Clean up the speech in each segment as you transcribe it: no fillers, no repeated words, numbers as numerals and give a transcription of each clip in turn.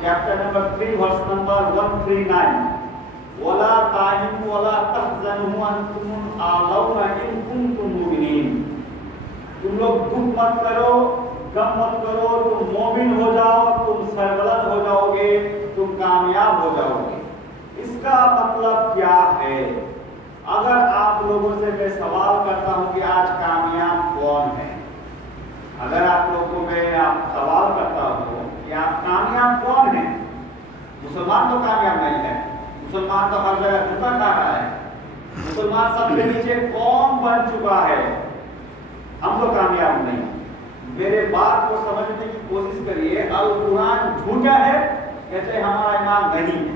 chapter number 3 verse number 139. وَلَا تَهِنُوا وَلَا تَحْزَنُوا وَأَنْتُمُ الْأَعْلَوْنَ إِن كُنتُم مُؤْمِنِينَ. تم لوگ دکھ مت کرو، غم مت کرو، تم مومن ہو جاؤ، تم سربلند ہو جاؤ گے، تم کامیاب ہو جاؤ گے. اس کا مطلب کیا ہے؟ اگر آپ لوگوں سے میں سوال کرتا ہوں کہ آج کامیاب کون ہے، اگر آپ لوگوں میں سوال کرتا ہوں کہ آپ کامیاب کون ہیں، مسلمان تو کامیاب نہیں ہے. مسلمان تو ہر جگہ دھوکہ کھا رہا ہے. مسلمان سب کے نیچے قوم بن چکا ہے. ہم تو کامیاب نہیں. میرے بات کو سمجھنے کی کوشش کریے. القرآن جھوٹا ہے کہتے ہمارا ایمان نہیں ہے.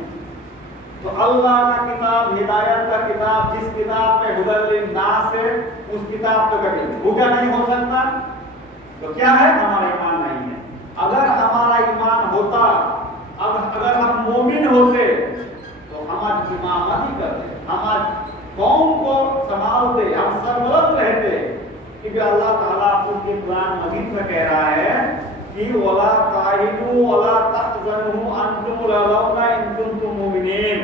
تو اللہ کا کتاب، ہدایت کا کتاب، جس کتاب میں ہدی للناس ہے، اس کتاب تو کبھی جھوٹا نہیں ہو سکتا. تو کیا ہے؟ ہمارا ایمان نہیں ہے. اگر ہمارا ایمان ہوتا، اگر ہم مومن ہوتے تو ہم آج امامت ہی کرتے، ہم آج قوم کو سنبھالتے، ہم سربلند رہتے. کیونکہ اللہ تعالیٰ ان کے قرآن مجید میں کہہ رہا ہے کہ وَلَا تَهِنُوا وَلَا تَحْزَنُوا وَأَنْتُمُ الْأَعْلَوْنَ إِن كُنتُم مُؤْمِنِينَ.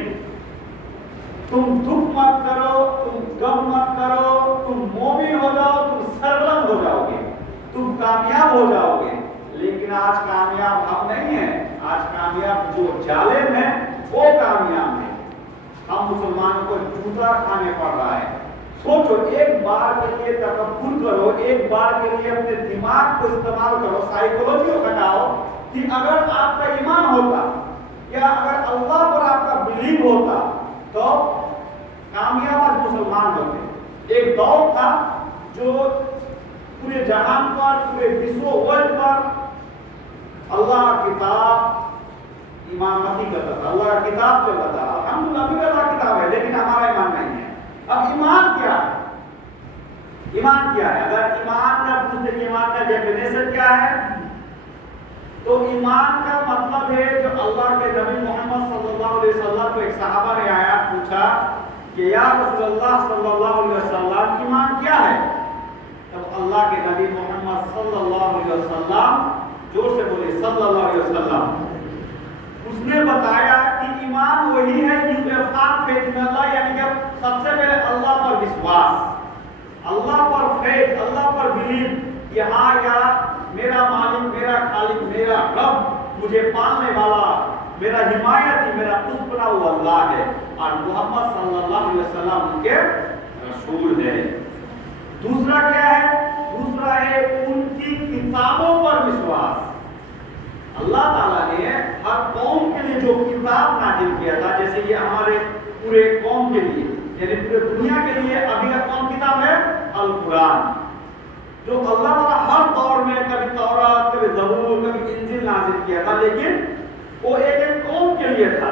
تم دکھ مت کرو، تم غم مت کرو، تم مومن ہو جاؤ، تم سربلند ہو جاؤ گے، تم کامیاب ہو جاؤ گے. لیکن آج کامیاب ہم نہیں ہیں. آج کامیاب جو ظالم ہیں وہ کامیاب ہیں. ہم مسلمانوں کو جوتا کھانے پڑ رہا ہے. سوچو، ایک بار کے لیے تکبر کرو، ایک بار کے لیے اپنے دماغ کو استعمال کرو، سائیکولوجی کو ہٹاؤ کہ اگر آپ کا ایمان ہوتا یا اگر اللہ پر آپ کا بلیو ہوتا تو کامیاب آج مسلمان ہوتے. ایک دور تھا جو پورے جہان پر، پورے وشو ورلڈ پر اللہ کتاب امامتی کرتا تھا، اللہ کتاب چلتا تھا. الحمدللہ ابھی اللہ کتاب ہے لیکن ہمارا ایمان نہیں ہے. اب ایمان کیا ہے؟ ایمان کیا ہے؟ اگر ایمان کا پوچھتے کہ ایمان کا ڈیفینیشن کیا ہے تو ایمان کا مطلب ہے جو اللہ کے نبی محمد صلی اللہ علیہ وسلم کو ایک صحابہ نے آیا پوچھا کہ یا رسول اللہ صلی اللہ علیہ وسلم ایمان کیا ہے؟ تب اللہ کے نبی محمد صلی اللہ علیہ وسلم زور سے بولے صلی اللہ علیہ وسلم، اس نے بتایا کہ ایمان وہی ہے یعنی کہ سب سے پہلے اللہ پر وشواس، اللہ پر فیض، اللہ پر بلیو کہ ہاں یا میرا مالک، میرا خالق، میرا رب، مجھے پالنے والا، میرا حمایتی، میرا پسپنا وہ اللہ ہے اور محمد صلی اللہ علیہ وسلم ان کے رسول ہے. دوسرا کیا ہے؟ دوسرا ہے ان کی کتابوں پر وشواس. اللہ تعالیٰ نے ہر قوم کے لیے جو کتاب نازل کیا تھا، جیسے یہ ہمارے پورے قوم کے لیے یعنی پورے دنیا کے لیے ابھی کا کون کتاب ہے؟ القرآن. جو اللہ تعالیٰ ہر دور میں کبھی تورات، کبھی زبور، کبھی انجیل نازل کیا تھا، لیکن وہ ایک ایک قوم کے لیے تھا،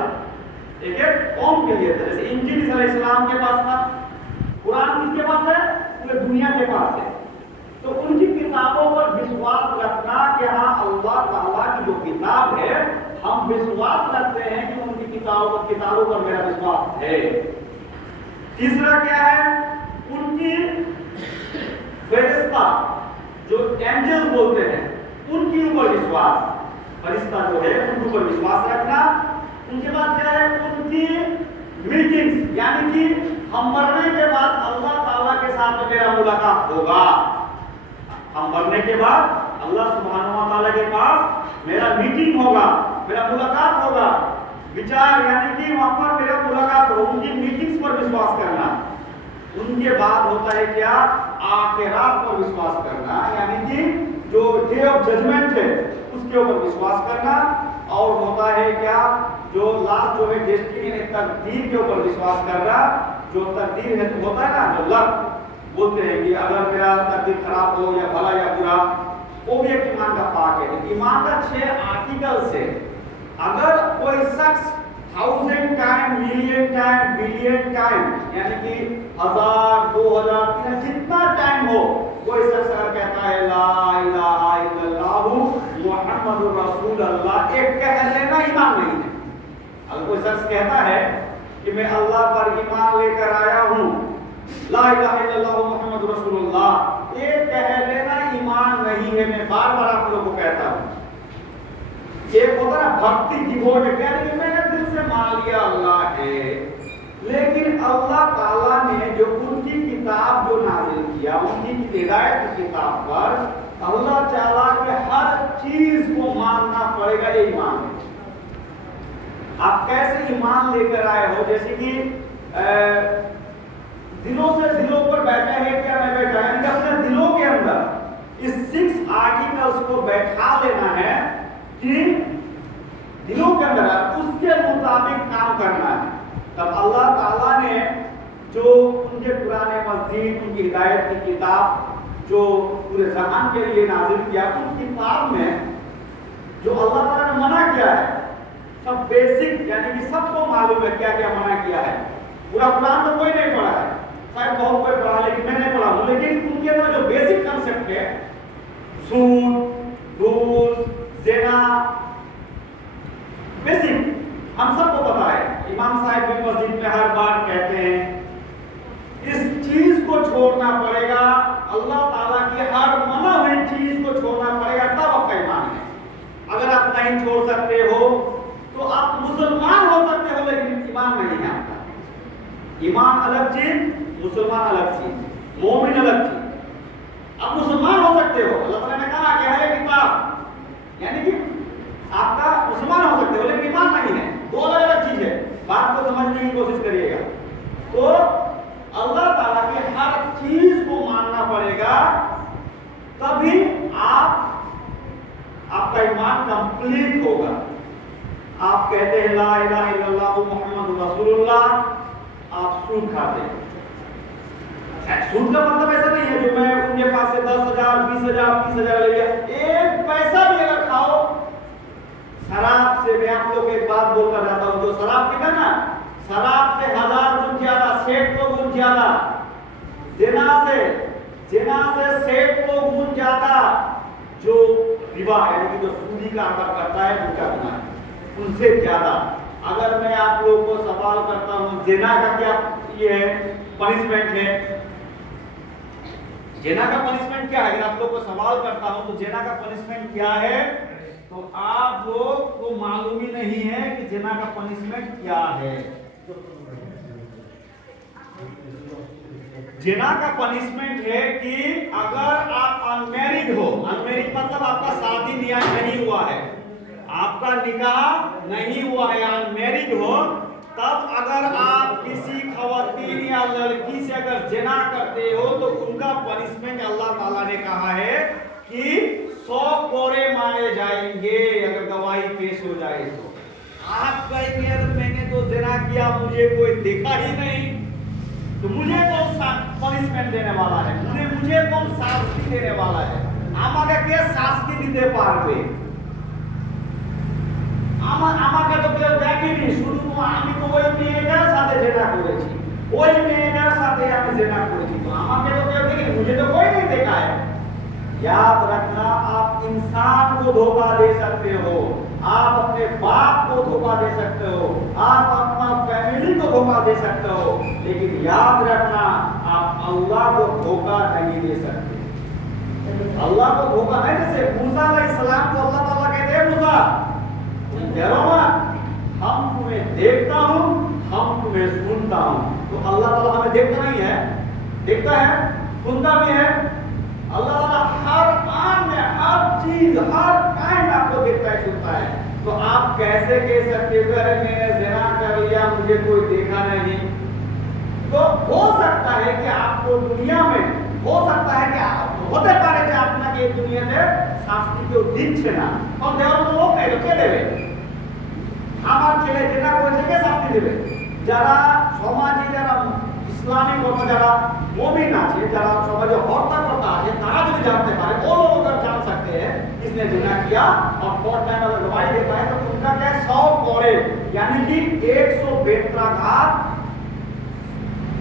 ایک ایک قوم کے لیے تھا. جیسے انجیل عیسیٰ علیہ السلام کے پاس تھا، قرآن کس کے پاس ہے؟ پورے دنیا کے پاس ہے. تو ان کی کتابوں پر وشواس رکھنا کہ ہاں اللہ تعالیٰ کی جو کتاب ہے ہم وشواس رکھتے ہیں کہ ان کی کتابوں پر میرا وشواس ہے. تیسرا کیا ہے؟ ان کی فرشتہ جو اینجلز بولتے ہیں ان کے اوپر وشواس، فرشتہ جو ہے ان کے اوپر وشواس رکھنا. ان کے بعد کیا ہے؟ ان کی میٹنگز یعنی کہ ہم مرنے کے بعد اللہ تعالیٰ کے ساتھ میرا ملاقات ہوگا. ہم مرنے کے بعد اللہ سبحانہ و تعالیٰ کے پاس میرا میٹنگ ہوگا، میرا ملاقات ہوگا. وچار یعنی کہ وہاں پر میرا ملاقات ہو، ان کی میٹنگز پر وشواس کرنا. ان کے بعد ہوتا ہے کیا؟ آخرات پر وشواس کرنا، یعنی کہ جو ڈے آف ججمنٹ ہے اس کے اوپر وشواس کرنا. اور ہوتا ہے کیا؟ جو لاسٹ جو ہے ڈیسٹینی یعنی تقدیر کے اوپر وشواس کرنا. جو تقدیر ہے ہوتا ہے نا، جو لک بولتے ہیں کہ اگر میرا تقدیر خراب ہو یا بھلا یا برا، وہ بھی ایک ایمان کا پارٹ ہے. ایمان کا 6 آرٹیکل سے اگر کوئی شخص 1000 time, million time, billion time یعنی کہ 1000، 2000، 3000 جتنا ٹائم ہو، کوئی شخص اگر کہتا ہے لا الہ الا اللہ محمد رسول اللہ، ایک کہہ لینا ایمان نہیں ہے. اگر کوئی شخص کہتا ہے کہ میں اللہ پر ایمان لے کر آیا ہوں، لا الہ الا اللہ محمد رسول اللہ، یہ کہہ لینا ایمان نہیں ہے. میں بار بار آپ لوگوں کو کہتا ہوں एक होता है भक्ति डिवोट, यानी कि मैंने दिल से मान लिया अल्लाह है, लेकिन अल्लाह ताला ने जो उनकी किताब जो नाजिल किया, उनकी हिदायत की किताब पर अल्लाह ताला के हर चीज को मानना पड़ेगा, ये ईमान है। आप कैसे ईमान लेकर आए हो, जैसे कि दिलों से दिलों पर बैठा है क्या मैं बैठा है, यानी अपने दिलों के अंदर इस 6 आर्टिकल्स को बैठा लेना है कि दिलों के अंदर उसके मुताबिक काम करना है। तब अल्लाह ताला ने जो उनके पुराने मस्जिद, उनकी हिदायत की किताब जो पूरे जहान के लिए नाजिल किया, उस किताब में जो अल्लाह ताला ने मना किया है, सब बेसिक, यानी कि सबको मालूम है क्या क्या मना किया है। पूरा कुरान तो कोई नहीं पढ़ा है, शायद बहुत कोई पढ़ा, लेकिन मैं नहीं पढ़ा हूँ, लेकिन उनके अंदर जो बेसिक कंसेप्ट है, सूद, घूस, ज़िना, बेसिक हम सबको पता है। इमाम साहब भी मस्जिद में हर बार कहते हैं इस चीज को छोड़ना पड़ेगा, अल्लाह ताला की हर मना हुई चीज को छोड़ना पड़ेगा, तब आपका ईमान है। अगर आप नहीं छोड़ सकते हो तो आप मुसलमान हो सकते हो, लेकिन ईमान नहीं है आपका। ईमान अलग चीज, मुसलमान अलग चीज, मोमिन अलग चीज। आप मुसलमान हो सकते हो, अल्लाह ताला ने कहा कि है किताब, यानी कि आपका मुसलमान हो सकते हो, लेकिन ईमान नहीं है, दो अलग अलग चीज है। बात को समझने की कोशिश करिएगा। तो अल्लाह ताला की हर चीज को मानना पड़ेगा, तभी आपका ईमान कंप्लीट होगा। आप कहते हैं ला इलाहा इल्लल्लाह मुहम्मदुर रसूलुल्लाह, आप सूद खाते हैं। सूद का मतलब ऐसा नहीं है जो मैं उनके पास से 10,000, 20,000, 30,000 ले लिया, एक पैसा भी अगर खाओ। शराब से, मैं आप लोग एक बात बोलकर जाता हूँ, जो शराब पीता ना, शराब से 1000 गुण ज्यादा, 100 गुण ज्यादा, जिना से 100 गुण ज्यादा जो रिबा, यानी कि जो सूदी का आकर करता है उनका गुनाह है, उनसे ज्यादा। अगर मैं आप लोगों को सवाल करता हूँ जिना का क्या ये है, पनिशमेंट है, जिना का पनिशमेंट क्या है, अगर आप लोग को सवाल करता हूँ तो जिना का पनिशमेंट क्या है, तो आप लोग को मालूम ही नहीं है कि जिना का पनिशमेंट क्या है। जिना का पनिशमेंट है कि अगर आप अनमैरिड हो, अनमैरिड मतलब आपका शादी निकाह नहीं हुआ है, आपका निकाह नहीं हुआ है, अनमैरिड हो, तब अगर आप किसी खवातीन या लड़की से अगर जिना करते हो तो उनका पनिशमेंट अल्लाह ताला ने कहा है कि 100 कोड़े मारे जाएंगे अगर गवाही पेश हो जाए तो। आप कहेंगे अगर मैंने तो जिना किया, मुझे कोई देखा ही नहीं, तो मुझे कौन सा पनिशमेंट देने वाला है, मुझे कौन शास्ति देने वाला है? আমাকে কে শাস্তি দিতে পারবে? আমাকে তো কেউ দেখেনি, শুধু আমি তো ওই মেয়েটার সাথে জেনা করেছি, ওই মেয়েটার সাথে আমি জেনা করেছি, তো আমাকে তো কেউ দেখেনি, मुझे तो कोई नहीं देखा है। याद रखना, आप इंसान को धोखा दे सकते हो, आप अपने बाप को धोखा दे सकते हो, आप अपना फैमिली को धोखा दे सकते हो, लेकिन याद रखना आप अल्लाह को धोखा नहीं दे सकते। अल्लाह को धोखा नहीं दे सकते। मूसा अलैहिस्सलाम को अल्लाह ताला कहते हैं मूसा तुम डरो मत, हम तुम्हें देखता हूँ, हम तुम्हें सुनता हूँ। तो अल्लाह ताला हमें देखता नहीं है, देखता है, सुनता भी है। अल्लाह ताला हर आन में हर चीज, हर काइंड आपको देखता है, सुनता है। तो आप कैसे कह सकते हो अरे मैंने ज़िना कर लिया, मुझे कोई देखा नहीं? तो हो सकता है कि आपको दुनिया में हो सकता है कि হতে পারে যে আপনাকে এই দুনিয়াতে শাস্তি কেউ দিচ্ছে না, কারণ দেওয়ার মতো লোক নেই, তো কে দেবে? আমার ছেলে যেটা করেছে কে শাস্তি দেবে? যারা সমাজে, যারা ইসলামিক কথা, যারা মুমিন আছে, যারা সমাজে হত্যাকর্তা আছে, তারা যদি জানতে পারে, वो लोग अगर जान सकते हैं इसने जिना किया और कोर्ट में अगर गवाही देता है, तो उनका क्या 100 कोड़े यानी कि 100 बेत्राघात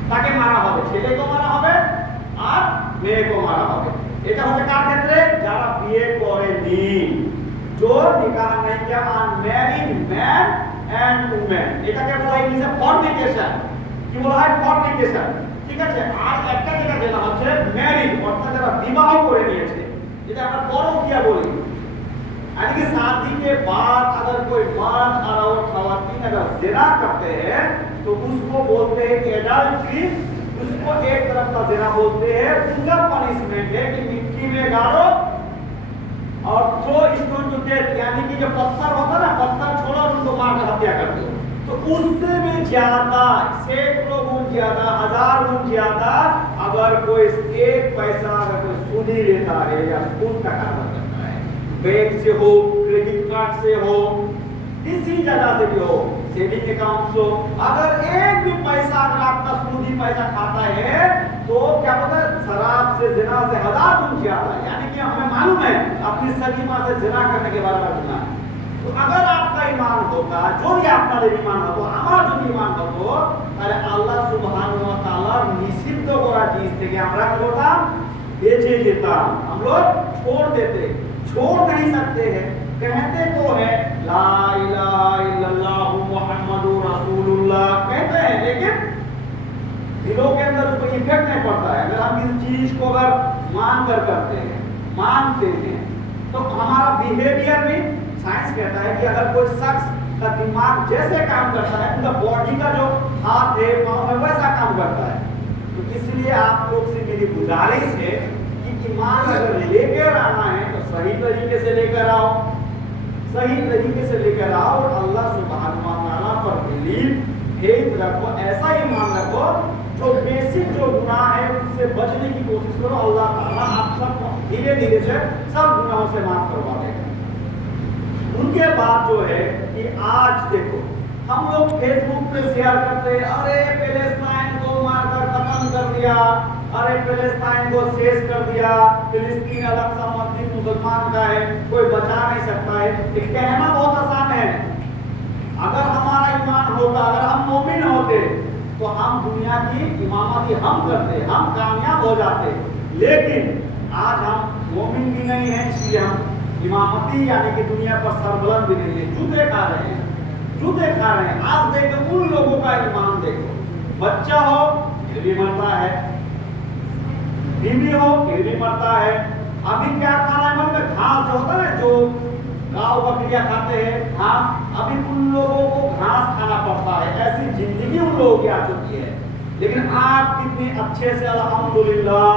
তাকে মারা হবে, ছেলেকে মারা হবে আর মেয়েকে মারা হবে। এটা হচ্ছে কার ক্ষেত্রে? যারা বিয়ে করেনি, जो निकाह नहीं किया, अनमैरिड मैन एंड वुमेन, এটাকে বলা হয় ইংলিশে ফর্নিকেশন। কি বলা হয়? ফর্নিকেশন। ঠিক আছে। আর একটা যেটা যেটা হচ্ছে ম্যারিড, অর্থাৎ যারা বিবাহ করে নিয়েছে, যেটা আমরা পরকীয়া বলি, यानी कि शादी के बाद अगर कोई मर्द और खवातीन अगर जिना करते हैं तो उसको बोलते हैं कि एडल्ट्री, उसको एक तरफ का जिना बोलते हैं। उनका पनिशमेंट है कि मिट्टी में गाड़ो और थ्रो स्टोन टू डेथ, यानी कि जो पत्थर होता है ना, पत्थर छोड़ो उनको मार कर हत्या कर दो। तो उससे भी ज्यादा, सैकड़ों गुण ज्यादा, 1000 गुण ज्यादा अगर कोई एक पैसा अगर कोई सूदी लेता है या खून का कारोबार करता है, बैंक से हो, क्रेडिट कार्ड से हो, किसी जगह से भी हो, सेविंग अकाउंट से हो, अगर एक भी पैसा अगर आपका सूदी पैसा खाता है तो क्या पता शराब से, जिना से 1000 गुण ज्यादा। यानी कि हमें मालूम है अपनी सगी माँ से जिना करने के बारे में सुना। तो अगर आपका ईमान होगा, जो भी आपका ईमान हो, तो हमारा जो ईमान हो, তাহলে আল্লাহ সুবহানাহু ওয়া তাআলা নিষিদ্ধ করা জিনিস থেকে আমরা কি করতাম? বেঁচে যেতাম। हम लोग छोड़ देते, छोड़ नहीं सकते हैं, कहते तो है ला इलाहा इल्लल्लाह मुहम्मदुर रसूलुल्लाह कहते हैं, लेकिन दिलों के अंदर उसको इफेक्ट नहीं पड़ता है। अगर हम किसी चीज को अगर मान कर करते हैं, मानते हैं, तो हमारा बिहेवियर भी, साइंस कहता है कि अगर कोई शख्स का दिमाग जैसे काम करता है, उनका बॉडी का जो हाथ है पाँव है वैसा काम करता है। तो इसलिए आप लोग से मेरी गुजारिश है कि ईमान अगर लेकर आना है तो सही तरीके से लेकर आओ, सही तरीके से लेकर आओ और अल्लाह सुब्हानहु व तआला पर बिलीव, फेथ रखो, ऐसा ईमान रखो जो बेसिक जो गुनाह है उससे बचने की कोशिश करो। अल्लाह ताला आप सबको धीरे धीरे से सब गुनाहों से माफ करवा देगा। उनके बाद जो है कि आज देखो हम लोग फेसबुक पे शेयर करते हैं, अरे पैलेस्टाइन को मारकर खत्म कर दिया, अरे पैलेस्टाइन को शेष कर दिया, फिलिस्तीन अलग सा मस्जिद मुसलमान का है, कोई बचा नहीं सकता है। ये कहना बहुत आसान है। अगर हमारा ईमान होता, अगर हम मोमिन होते तो हम दुनिया की इमामती हम करते, हम कामयाब हो जाते। लेकिन आज हम मोमिन भी नहीं है, इसलिए हम इमामती यानी कि दुनिया पर सरबलंद भी नहीं है, जूते खा रहे हैं, जूते खा रहे हैं। आज देखो उन लोगों का ईमान देखो, बच्चा हो फिर भी मरता है, बीवी हो फिर भी मरता है। अभी क्या खाना है मन में? घास जो होता है, जो गाँव बकरियां खाते हैं घास, अभी उन लोगों को घास खाना पड़ता है। ऐसी जिंदगी उन लोगों की आ चुकी है। लेकिन आप कितने अच्छे से अल्हम्दुलिल्लाह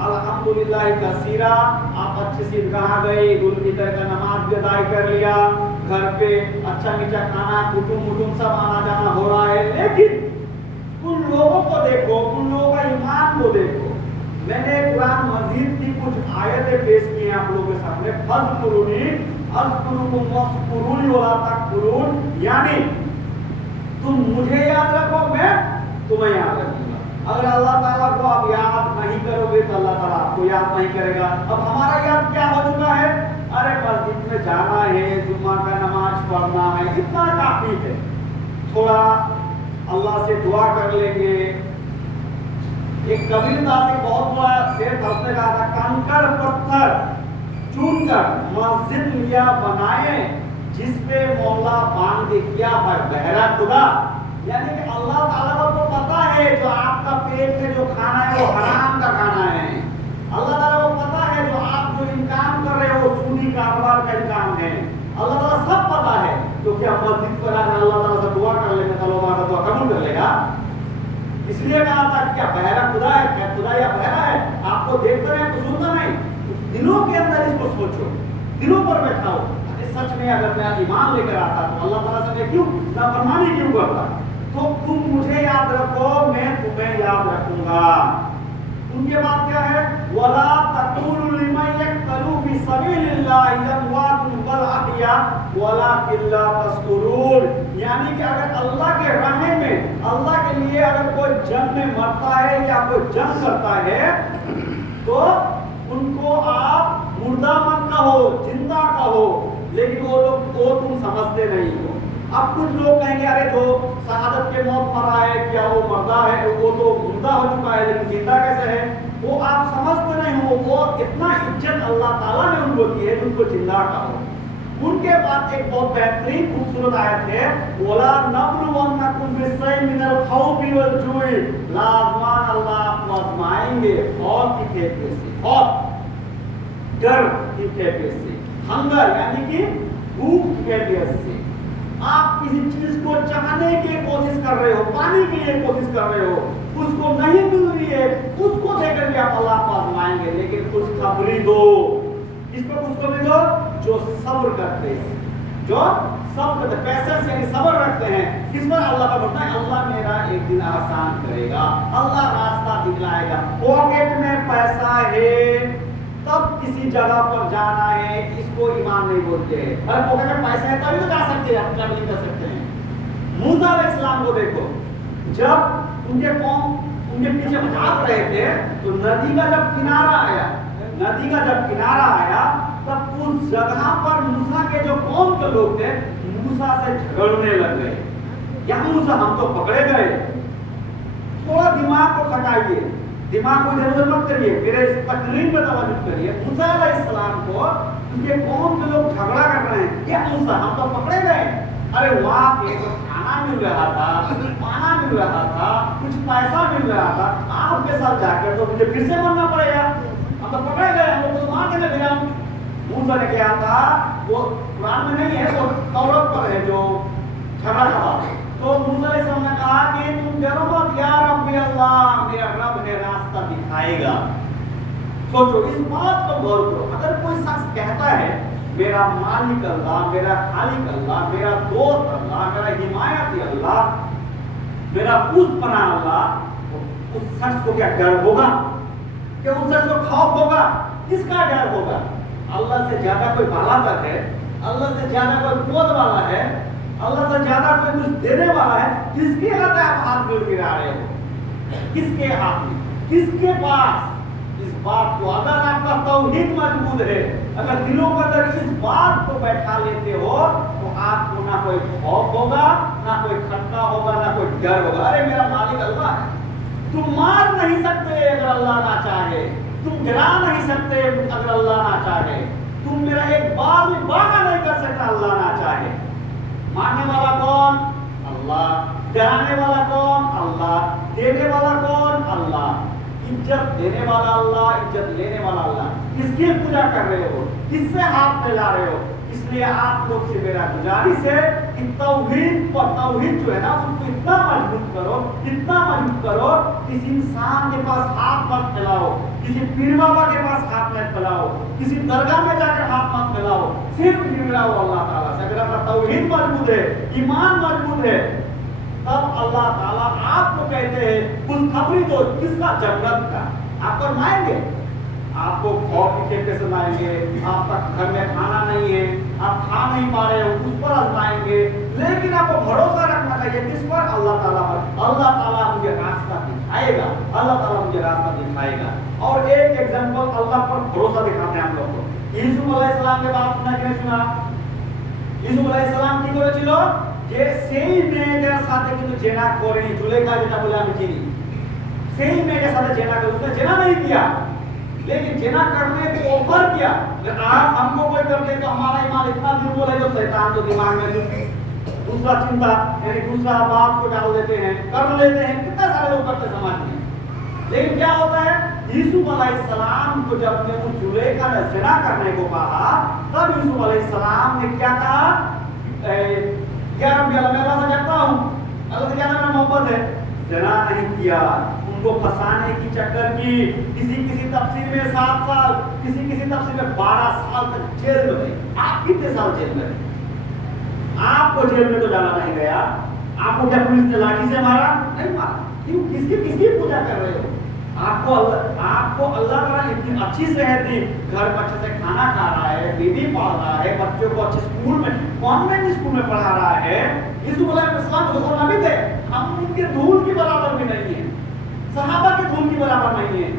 अल्हम्दुलिल्लाह कसीरा, आप अच्छे से ईदगाह गए, ईद उल फितर का नमाज भी अदा कर लिया, घर पे अच्छा मीठा खाना, कुटुंब सब आना जाना हो रहा है। लेकिन उन लोगों को देखो, उन लोगों का ईमान को देखो। मैंने कुरान मजीद की कुछ आयतें पेश की हैं आप लोगों के सामने। फज़कुरूनी अज़कुरुकुम वज़कुरूनी वला तकफुरून, यानी तुम मुझे याद रखो, मैं तुम्हें याद रखूंगा। अगर अल्लाह ताला को आप याद नहीं करोगे तो अल्लाह ताला आपको याद नहीं करेगा। अब हमारा याद क्या हो चुका है? अरे मस्जिद में जाना है, जुम्मा का नमाज पढ़ना है, इतना काफी है। थोड़ा अल्लाह से दुआ कर लेंगे। एक कबीरदास एक बहुत बड़ा शेर था, उसने कहा था कंकड़ पत्थर चुनकर मस्जिद लिया बनाए, जिसपे मौला बांध दे क्या बहरा खुदा। यानी कि अल्लाह ताला को पता है जो आपका पेट में जो खाना है वो हराम का खाना है। अल्लाह ताला को पता है जो आप जो इनकाम कर रहे हो वो सूदी कारोबार का इनकाम है। अल्लाह ताला सब पता है। तो क्या मस्जिद पर आकर अल्लाह ताला से दुआ कर लेगा तो अल्लाह ताला दुआ कबूल कर लेगा? इसलिए कहा था क्या बहरा खुदा है? क्या खुदा या बहरा है? आपको देखते रहे तो सुनता नहीं। दिलों के अंदर इसको सोचो, दिलों पर बैठाओ। सच में अगर मैं ईमान लेकर आता तो अल्लाह ताला से मैं क्यों नाफरमानी क्यों करता? तो तुम मुझे याद रखो, मैं तुम्हें याद रखूंगा। उनके बाद क्या है? वला तकुलु लिमन यक़तलु फी सबीलिल्लाहि अमवातुन बल अहया वलाकिन ला तशकुरून। यानी कि अगर अल्लाह के राह में, अल्लाह के लिए अगर कोई जंग में मरता है या कोई जंग करता है तो उनको आप मुर्दा मत कहो, जिंदा कहो। लेकिन वो तुम समझते नहीं हो। अब कुछ लोग कहेंगे अरे जो शहादत के मौत मरा है क्या वो मर्दा है? वो तो मुर्दा हो चुका है, लेकिन जिंदा कैसे है? वो आप समझते नहीं हो। वो इतना इज्जत अल्लाह ताला ने उनको दी है, उनको जिंदा कहो। उनके बाद एक बहुत बेहतरीन खूबसूरत आयत है, वला नबलुवन्नकुम बिशैइन मिनल खौफि वल जुई। लाज़मान अल्लाह आपको आजमाएंगे खौफ की कैफियत से, खौफ डर की कैफियत से, हंगर यानी कि भूख के लिए से आप किसी चीज को चाहने की कोशिश कर रहे हो, पाने के लिए कोशिश कर रहे हो, उसको नहीं मिल रही है, उसको देकर के आप अल्लाह को आजमाएंगे। लेकिन खुशखबरी दो, किसको खुशखबरी दो? जो सब्र करते हैं, जो सब्र करते, पैसेंस यानी सब्र रखते हैं। किस पर? अल्लाह पर बोलता है अल्लाह मेरा एक दिन आसान करेगा, अल्लाह रास्ता दिखलाएगा। पॉकेट में पैसा है तब किसी जगह पर जाना है, इसको ईमान नहीं बोलते हैं। अरे पॉकेट में पैसा है तभी तो जा सकते हैं, ट्रैवलिंग कर सकते हैं। मूसा अलैहिस्सलाम को देखो, जब उनके कौम उनके पीछे भाग रहे थे तो नदी का जब किनारा आया, नदी का जब किनारा आया तब उस जगह पर मूसा के जो कौम के लोग थे मूसा से झगड़ने लग गए। या मूसा हम तो पकड़े गए। थोड़ा दिमाग को खटाइए, दिमाग को इधर उधर मत करिए, मेरे इस तकरीर में तवज्जो करिए। मूसा अलैहिस्सलाम को उनके कौम के लोग झगड़ा कर रहे हैं, क्या मूसा हम तो पकड़े गए। अरे वहां पे तो खाना मिल रहा था, पाना मिल रहा था, कुछ पैसा मिल रहा था, आपके साथ जाकर तो मुझे फिर से मरना पड़ेगा, हम तो पकड़े गए, हम लोग तो मार देने फिर हम। मूसा ने क्या था, वो कुरान में नहीं है, वो तौरात पर है जो झगड़ा हुआ। तो मूसा अलैहिस्सलाम ने कहा कि तुम डरो मत, या रब्बी अल्लाह, मेरा रब ने रास्ता दिखाएगा। सोचो, इस बात को गौर करो। अगर कोई शख्स कहता है मेरा मालिक अल्लाह, मेरा खालिक अल्लाह, मेरा दोस्त अल्लाह, मेरा हिमायती अल्लाह, मेरा पुष्पना अल्लाह, उस शख्स को क्या डर होगा? क्या उस शख्स को खौफ होगा? किसका डर होगा? अल्लाह से ज्यादा कोई बालातर है? अल्लाह से ज्यादा कोई क्रोध वाला है? अल्लाह से ज्यादा कोई कुछ देने वाला है? किसके हाथ आप हाथ गिरा रहे हो? किसके हाथ में, किसके पास? इस बात को, अगर आपका तौहीद मजबूत है, अगर दिलों के अंदर इस बात को बैठा लेते हो तो आपको ना कोई खौफ होगा, ना कोई खतरा होगा, ना कोई डर होगा। अरे मेरा मालिक अल्लाह है, तुम मार नहीं सकते अगर अल्लाह ना चाहे, तुम गिरा नहीं सकते अगर अल्लाह ना चाहे, तुम मेरा एक बार भी बागा नहीं कर सकता अल्लाह ना चाहे। मारने वाला कौन? अल्लाह। डराने वाला कौन? अल्लाह। देने वाला कौन? अल्लाह। इज्जत देने वाला अल्लाह, इज्जत लेने वाला अल्लाह। किसकी पूजा कर रहे हो? किससे हाथ मिला रहे हो? इसलिए आप लोग से मेरा गुजारिश है कि तौहीद और तौहीद जो है ना उसको इतना मजबूत करो, इतना मजबूत करो, किसी इंसान के पास हाथ मत फैलाओ, किसी पीर बाबा के पास हाथ मत फैलाओ, किसी दरगाह में जाकर हाथ मत फैलाओ, सिर्फ मिलाओ अल्लाह ताला से। अगर आपका तौहीद मजबूत है, ईमान मजबूत है, तब अल्लाह ताला आपको कहते हैं खुशखबरी दो। किसका? जन्नत का। आप फरमाएंगे, आपको खौफ के कैसे लाएंगे, आपका घर में खाना नहीं है, आप खा नहीं पा रहे हो, उस पर आजमाएंगे। लेकिन आपको भरोसा रखना चाहिए किस पर? अल्लाह ताला पर। अल्लाह ताला मुझे रास्ता दिखाएगा, अल्लाह ताला मुझे रास्ता दिखाएगा। और एक एग्जांपल अल्लाह पर भरोसा दिखाते हैं हम लोग को। यूसुफ अलैहिस्सलाम के बात सुना कि नहीं सुना? यूसुफ अलैहिस्सलाम की করেছিল যে সেই মেয়েটার সাথে কিন্তু জেনা করেনি, जुलेखा যেটা বলে আমি চিনি, সেই মেয়েটার সাথে জেনা করে, उसने জেना नहीं किया, लेकिन जना करने को ऑफर किया। आप हमको कोई कर दे तो हमारा ईमान इतना दुर्बल है, जो शैतान तो दिमाग में दूसरा चिंता यानी दूसरा बात को डाल देते हैं, कर लेते हैं। कितना सारे लोग करते समाज में। लेकिन क्या होता है, यूसुफ अलैहिस्सलाम को जब ने उस जुलेखा ने जना करने को कहा, तब यूसुफ अलैहिस्सलाम ने क्या कहा? क्या रब्बी अल्लाह, मैं अल्लाह से डरता हूँ, अल्लाह से ज्यादा मेरा मोहब्बत है। जना नहीं किया, उनको फंसाने की चक्कर की। किसी तफसीर में 7 साल, किसी तफसीर में 12 साल तक जेल में रहे। आप कितने साल जेल में रहे? आपको जेल में तो जाना नहीं गया। आपको क्या पुलिस ने लाठी से मारा? नहीं मारा। क्यों? किसकी पूजा कर रहे हो? आपको अल्लाह ताला इतनी अच्छी सेहत दी, घर में अच्छे से खाना खा रहा है, बीवी पाल रहा है, बच्चों को अच्छे स्कूल में, कॉन्वेंट स्कूल में पढ़ा रहा है। यूसुफ अलैहिस्सलाम तो नबी थे, हम उनके धूल की बराबर भी नहीं है, सहाबा के धूल की बराबर नहीं है।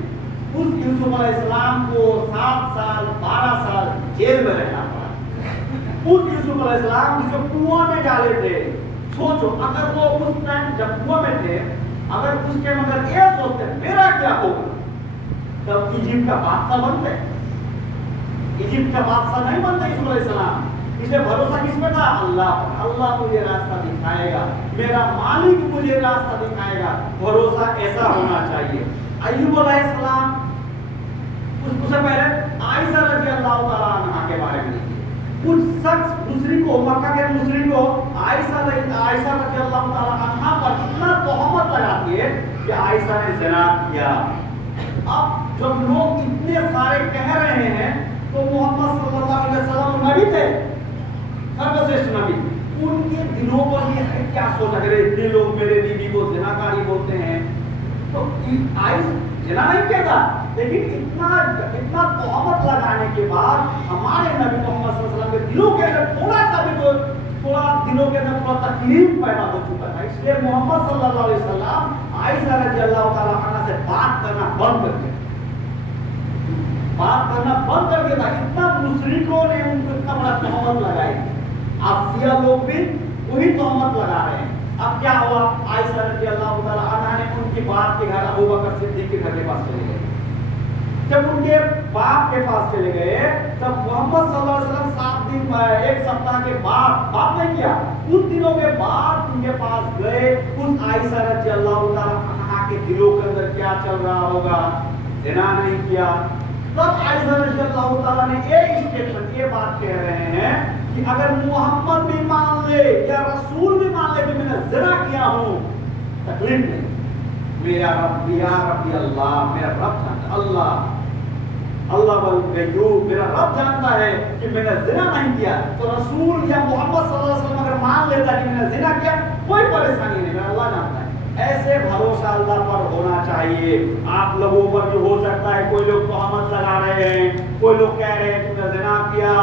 उस यूसुफ अलैहिस्सलाम को 7 साल 12 साल जेल में रहना पड़ा। उस यूसुफ अलैहिस्सलाम जिसको कुआं में डाले थे, सोचो अगर वो उस टाइम जब कुआं में थे, अगर उसके मगर ये सोचते मेरा क्या होगा, तब इजिप्ट का बादशाह बनते। इजिप्ट का बादशाह नहीं बनते यूसुफ अलैहिस्सलाम। इसलिए भरोसा किस पे था? अल्लाह पर। अल्लाह मुझे रास्ता दिखाएगा, मेरा मालिक मुझे रास्ता दिखाएगा। भरोसा ऐसा होना चाहिए। अय्यूब अलैहिस्सलाम, उससे पहले आयशा रज़ी अल्लाह ताला अन्हा के बारे में देखिए। कुछ शख्स मुशरिक को, मक्का के मुशरिक को आयशा रज़ी अल्लाह ताला अन्हा पर इतना तोहमत लगाती है कि आयशा ने ज़िना किया। अब जब लोग इतने सारे कह रहे हैं तो मोहम्मद सल्लल्लाहु अलैहि वसल्लम नबी थे, सर्वश्रेष्ठ नबी, उनके दिलों पर ये है क्या सोच, अगर इतने लोग मेरे बीवी को ज़िनाकारी बोलते हैं तो ज़िना नहीं कहता, लेकिन इतना तोहमत लगाने के बाद हमारे नबी मोहम्मद सल्लल्लाहु अलैहि वसल्लम के दिलों के अंदर थोड़ा सा भी थोड़ा दिलों के अंदर थोड़ा तकलीफ पैदा हो चुका था। इसलिए मोहम्मद सल्लल्लाहु अलैहि वसल्लम आयशा रज़ियल्लाहु ताला अन्हा से बात करना बंद कर दिया, बात करना बंद कर दिया। इतना मुशरिकों ने उनको इतना बड़ा तोहमत लगाई, अब शिया लोग भी वही तोहमत लगा रहे हैं। अब क्या हुआ, आयशा रज़ियल्लाहु ताला अन्हा ने उनकी बाप के घर अबू बकर सिद्दीक के घर के पास चले गए। जब उनके बाप के पास चले गए तब मोहम्मद सल्लल्लाहु अलैहि वसल्लम 7 दिन एक सप्ताह के बाद बात नहीं किया, कुछ दिनों के बाद उनके पास गए। उस आयशा रज़ियल्लाहु ताला अन्हा के दिलों के अंदर क्या चल रहा होगा, ज़िना नहीं किया। तब आयशा रज़ियल्लाहु ताला ने एक स्टेटमेंट, ये बात कह रहे हैं कि अगर मोहम्मद भी मान ले या रसूल भी मान ले कि मैंने ज़िना किया हूं, तकलीफ नहीं, मेरा रब या रब्बी अल्लाह, मेरा रब जानता, अल्लाह मेरा रब जानता है कि मैंने ज़िना नहीं किया। तो रसूल या मोहम्मद सल्लल्लाहु अलैहि वसल्लम अगर मान लेता कि मैंने ज़िना किया, कोई परेशानी नहीं, मेरा अल्लाह जानता है। ऐसे भरोसा अल्लाह पर होना चाहिए। आप लोगों पर भी हो सकता है, कोई लोग तोहमत लगा रहे हैं, कोई लोग कह रहे हैं तुमने ज़िना किया,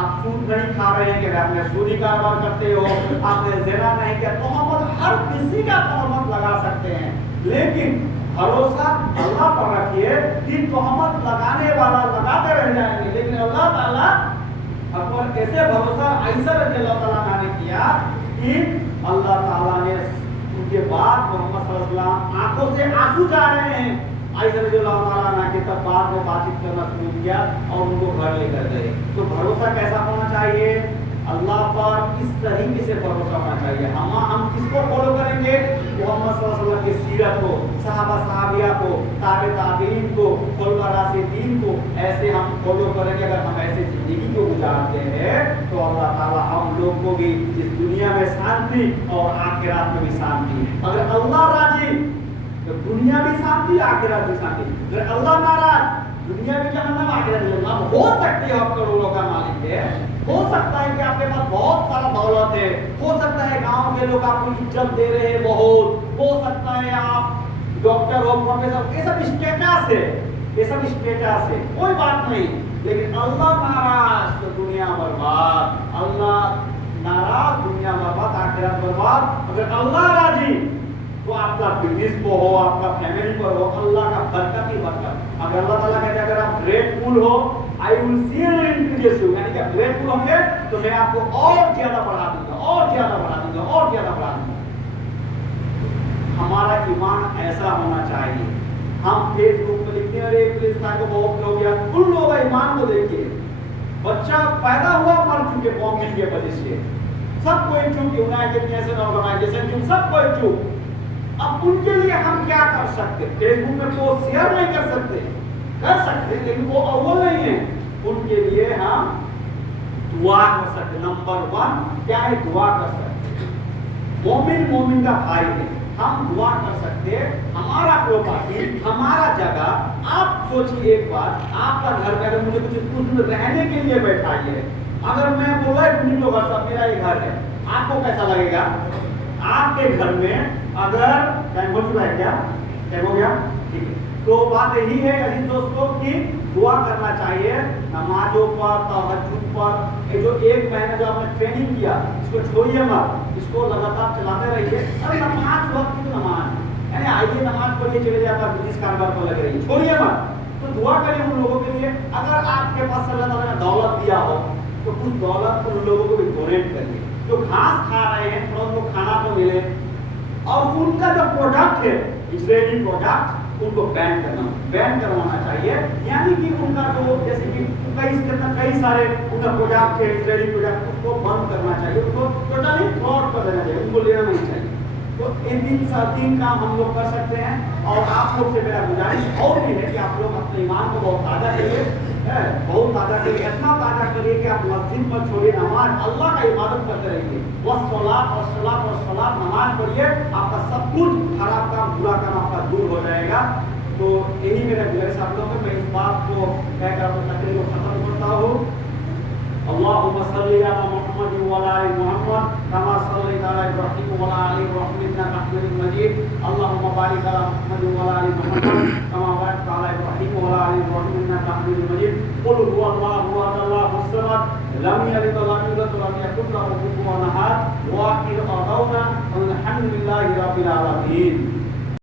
आप सूद नहीं खा रहे हैं कि आपने सूदी कारोबार करते हो, आपने ज़िना नहीं किया। तोहमत हर किसी का तोहमत लगा सकते हैं, लेकिन भरोसा अल्लाह पर रखिए कि तोहमत लगाने वाला लगाते रह जाएंगे, लेकिन अल्लाह ताला पर कैसे भरोसा आयशा रज़ियल्लाहु ताला अन्हा ने किया कि अल्लाह ताला ने उनके बाद मोहम्मद सल्लल्लाहु अलैहि वसल्लम आंखों से आंसू जा रहे हैं, आयशा रज़ियल्लाहु ताला अन्हा के तब बाद में बातचीत करना शुरू किया और उनको घर लेकर गए। तो भरोसा कैसा होना चाहिए, अल्लाह पर इस तरीके से भरोसा होना चाहिए। हम किसको फॉलो करेंगे, मोहम्मद सल्लल्लाहु अलैहि वसल्लम की सीरत को, सहाबा सहाबिया को, ताबे ताबीन को, खुलफा राशिदीन को, ऐसे हम फॉलो करेंगे। अगर हम ऐसे जिंदगी को गुजारते हैं तो अल्लाह ताला हम लोग को भी इस दुनिया में शांति और आखिरत में भी शांति, अगर अल्लाह राजी तो दुनिया भी शांति, आखिरत भी शांति। अगर अल्लाह नाराज, दुनिया भी जहन्नम, आखिरत भी जहन्नम। हो सकती है आप करोड़ों का मालिक है, हो सकता है कि आपके पास बहुत सारा दौलत है, हो सकता है गांव के लोग आपको इज्जत दे रहे हैं बहुत, हो सकता है आप डॉक्टर हो, प्रोफेसर, ये सब स्टेटस है, ये सब स्टेटस है, कोई बात नहीं। लेकिन अल्लाह नाराज तो दुनिया बर्बाद, अल्लाह नाराज दुनिया बर्बाद, आखिरत बर्बाद। अगर अल्लाह राजी तो आपका बिजनेस को हो, आपका फैमिली पर हो, अल्लाह का बरकत ही बरकत। अगर अल्लाह ताला कहते हैं अगर आप ग्रेटफुल हो, I will seriously increase you, यानी कि ग्रेटफुल होंगे तो मैं आपको और ज्यादा बढ़ा दूंगा, और ज्यादा बढ़ा दूंगा, और ज्यादा बढ़ा दूंगा। हमारा ईमान ऐसा होना चाहिए। हम फेसबुक पे लिखते हैं अरे फिलिस्तीन को बहुत लोग, या उन लोगों का ईमान को देखिए, बच्चा पैदा हुआ मर चुके बॉम्बिंग के वजह से, सब कोई चूक, यूनाइटेड नेशन ऑर्गेनाइजेशन चूक, सब कोई चूक। अब उनके लिए हम क्या कर सकते, फेसबुक में पोस्ट शेयर नहीं कर सकते, कर सकते लेकिन वो अव्वल नहीं है। उनके लिए हम दुआ कर सकते, नंबर 1 क्या है, दुआ कर सकते। मोमिन का भाई है, हम दुआ कर सकते। हमारा प्रॉपर्टी, हमारा जगह, आप सोचिए एक बात, आपका घर में अगर मुझे कुछ रहने के लिए बैठाइए, अगर मैं बोला लोग सब मेरा ये घर है, आपको कैसा लगेगा? आपके घर में अगर टाइम हो चुका है, क्या टाइम हो गया, ठीक है। तो बात यही है अजीज दोस्तों कि दुआ करना चाहिए नमाजों पर, तहज्जुद पर। ये जो 1 महीना जो आपने ट्रेनिंग किया, इसको छोड़िए मत, इसको लगातार चलाते रहिए। अरे नमाज वक्त की नमाज, यानी आइए नमाज पढ़िए, चले जाता बिजनेस कारोबार को लगे रहिए, छोड़िए मत। तो दुआ करिए उन लोगों के लिए। अगर आपके पास अल्लाह ताला ने दौलत दिया हो तो कुछ दौलत उन लोगों को भी डोनेट करिए जो घास खा रहे हैं, थोड़ा उनको खाना तो मिले। और उनका जो प्रोडक्ट है, इजरायली प्रोडक्ट, उनको बैन करवाना चाहिए। यानी कि उनका जो जैसे कि कई सारे उनका प्रोडक्ट है, इजरायली प्रोडक्ट, उसको बंद करना चाहिए, उनको टोटली फ्रॉड कर देना चाहिए, उनको लेना नहीं चाहिए। تو تین کام ہم لوگ کر سکتے ہیں. اور آپ لوگ سے میرا گزارش اور بھی ہے کہ آپ لوگ اپنے ایمان کو بہت تازہ کریے, بہت تازہ کریے, اتنا تازہ کریے کہ آپ مسجد میں چھوڑیے, نماز اللہ کا عبادت کرتے رہیے, والصلاۃ نماز پڑھیے, آپ کا سب کچھ خراب کام برا کام آپ کا دور ہو جائے گا. تو یہی میرا گزارش آپ لوگوں کو, میں اس بات کو کہہ کر اپنے تقریر کو ختم کرتا ہوں. اللهم صل على محمد وعلى ال محمد كما صليت على ابراهيم وعلى ال ابراهيم انك حميد مجيد. اللهم بارك على محمد وعلى ال محمد كما باركت على ابراهيم وعلى ال ابراهيم انك حميد مجيد. قل هو الله احد الله الصمد لم يلد ولم يولد ولم يكن له كفوا احد. واخر دعوانا الحمد لله رب العالمين.